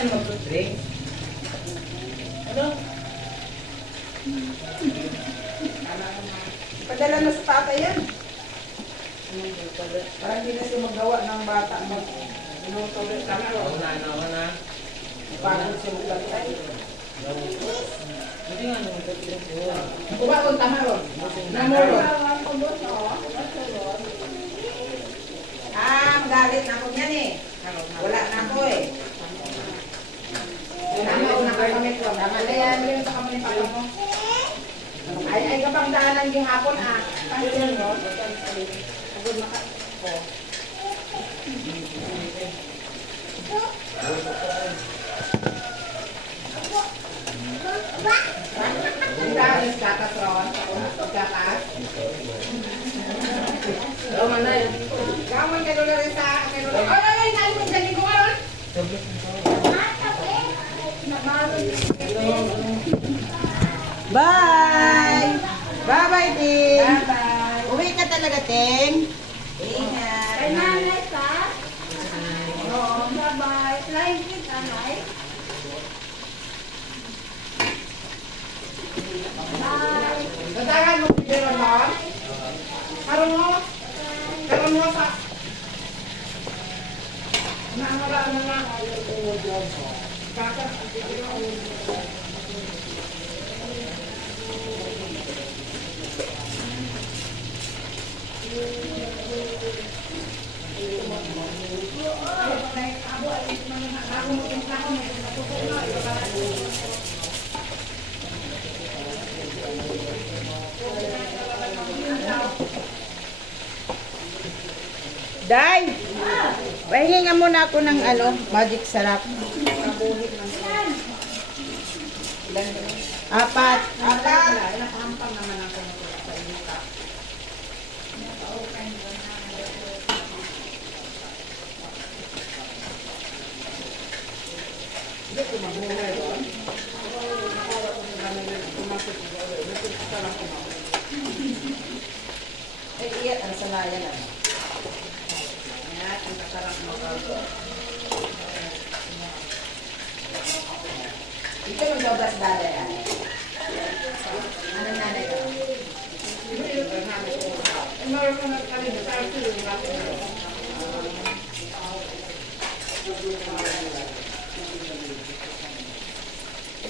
na mag-drink. Ano? Padala na sa tata yan. Parang hindi na siya magawa ng bata. Minuto ulit ka na. Ako na. Pagod siya maglagay. Hindi nga naman mag-drink. Kuha kong tama ron. Namulot. Magalit na ako niyan eh. Wala na ako eh. Tama una ka kami ko. Tama na yan. Yung sa kami ni papa mo. Ay kapag daanan yung hapon ah. Pagod yan no? Pagod na ka. Ang dahil gatas ron. Gatas. Gawan na yun. Gawan ka doon rin sa akin. Ay, nalo mo dyan ko ngayon. Bye! Bye-bye, Ting! Bye-bye! Uwi ka talaga, Ting? Ingat! Kay nanay ka? Oo, bye-bye. Live with nanay? Bye! Natagal mo si Jeron mo? Karoon mo? Karoon mo sa... Naangala na nga. Kakak, Day! Pahingi nga muna ako ng magic sarap. Apat. Nakahampang naman ako sa inuka. Hindi ko mabuhay doon. Ay, iyat ang sanayan na. Iyat ang kasarap mo. Ito yung dobras dala yan. Ano nanay ko? Meron ko nagkalit sa ito yung natin.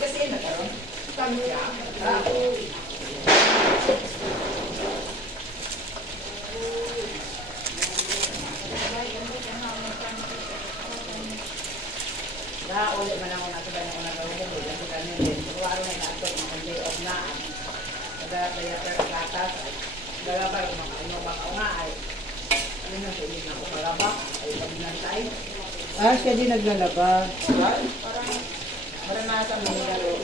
Kasi yun na karoon? Tamya. Ulit man ako nasa ko nagawin ko kasi kanya din. Kung ano na ito, mga day off na. Nagkaya pero gatas. Galabay ko makaino baka nga ay. Ano na sa inyo na ako malabak. Ay paginantay. Siya din naglalaba. Para nasa mga lalo.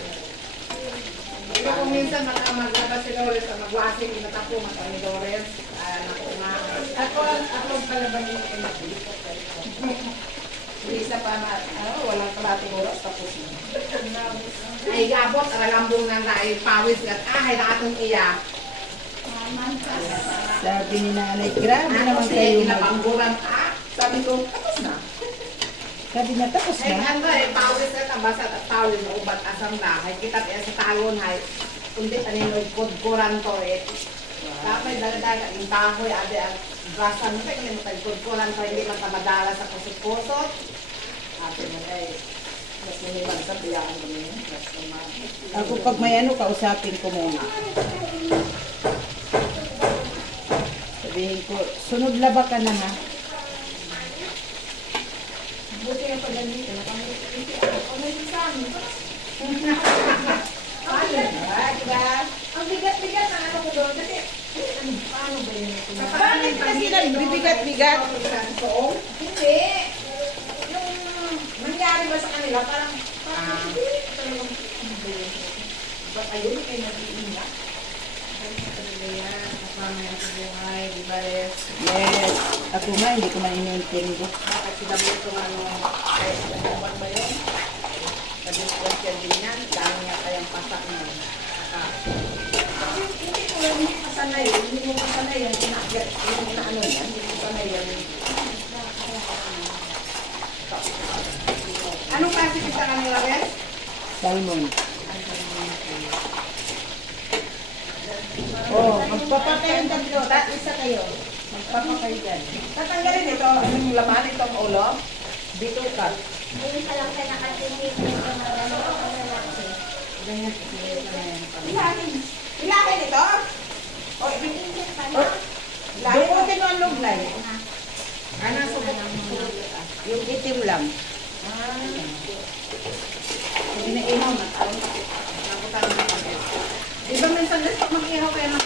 Pero kung minsan maglabas si Lores, magwasing, inatapo, matami Lores. Naku nga. Ako ang palaban niyo ko isa pa na, walang kalating oras tapos na. Ay gabot, aralambong na ay pawis at ay nakatong iya. Sabi ni nanay, grabe naman kayo mag-pangguran ka. Sabi ko, tapos na. Sabi niya, tapos na? Ay ano eh, pawis at abasat at tawin mo, ubat asam na. Ay kita sa talon, ay kundi aninoy, kudkuran to eh. Tapos dalaga, yung tahoy, ade ang brasan mo, kaya may kudkuran to, hindi man tamadala sa kusot-kusot. Ate mo ay, mas miniman sa biyaan kami. Ako pag may kausapin ko muna. Sabihin ko, sunod laba ka na ha. Buti yung pag-andito. Ano yung sa amin? Diba? Ang bigat-bigat ang ano ko doon. Kasi, paano ba yun? Bakit kasi nagbibigat-bigat? Hindi. Nangyari ba sa kanila? Parang ba't ayun kayo nag-iingat? Kasama yan sa buhay, di ba res? Yes. Ako nga, hindi ko man iniintindi. Bakit sila mo itong kahit nagbuban ba yun? Nag-discuss din yan, dahil nga kayang pasak na. Hindi ko pasanay yun, hindi mo pasanay yan, yung ano yan, hindi ko pasanay yan. Anong klase kita Salmon. Oh, magpapakain tatlo. Isa kayo. Magpapakain dyan. Tatanggalin ito. Anong laman itong ulo? Bituka. Ngayon pa lang siya nakatingin ng marami ang lalaki. Ilahin ito? O, Mainit pa o, na. dukutin mo ang luglay. Ano Yung itim lang. Inainaw na. Di ba minsan gusto mag-ihaw kaya ng